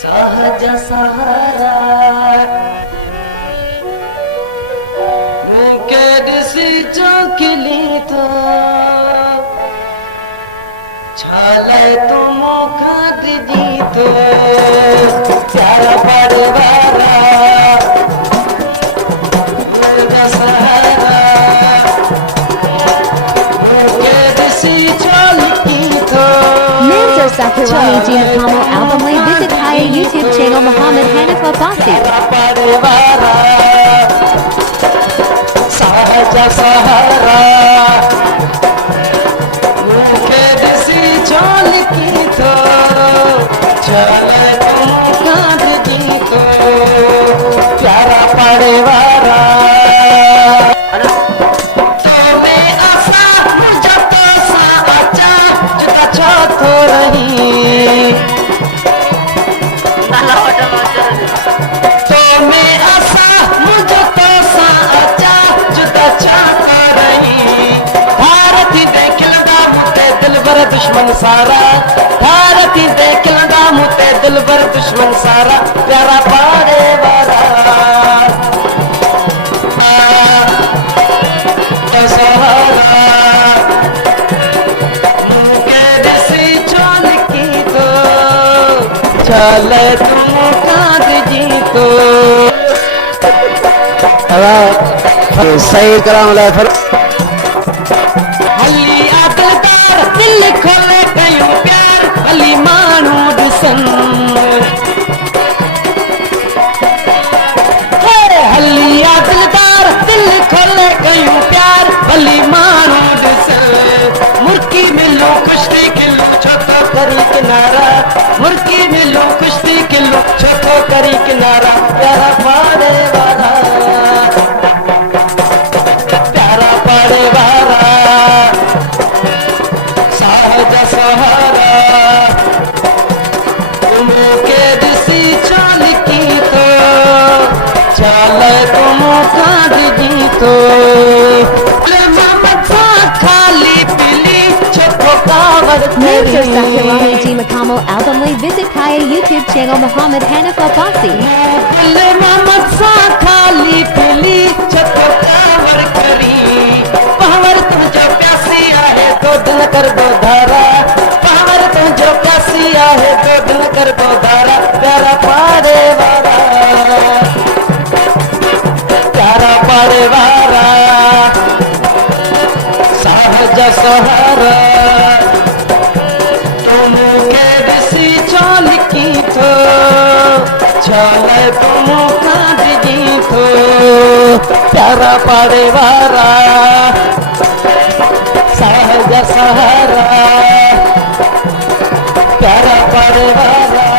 सहज सहारा मुके दिसी चौकिली तो छाले तुम खाद दी तो प्यारा परिवारा Sakurani Giacomo album lay visit Kaya YouTube channel Muhammad Hanif Abbasi. Sahaja Sahara Muke disi chol ki to chale tum kaad ji to pyara parivara दुश्मन सारा भारती देख लगा मुते दिल भर दुश्मन सारा प्यारा पारे वारा सहारा मुके देसी चोल की तो चले तुम काद जी तो सही कराऊंगा फिर दिल खोले कयूं प्यार अली मानू दुसन हलिया दिलदार दिल खोले कयूं प्यार अली मानू दुसन मुर्की मिलो कुश्ती किलो छोटो करी किनारा मुर्की मिलो कुश्ती किलो छोटो करी किनारा प्यारा पारे वाला प्यारा पारे वाला सहारा मुके दिसी चाल की तो चले तुम काद जी तो मोहम्मद सा खाली पीली छोटो कावर Mr. Sakurani Giacomo album lay visit Kaya YouTube channel Muhammad Hanif Abbasi. Mohammad सा खाली पीली छोटो कावर करी पावर तुम जो प्यासी है तो दिल कर दो धारा पावर तुम जो प्यासी है तो दिल कर दो धारा प्यारा पारे वाला प्यारा पारे वाला सहज सहारा तुम के दिसी चाल की तो चले तुम काद जी तो प्यारा पारे वाला सहज सहारा प्यारा परिवार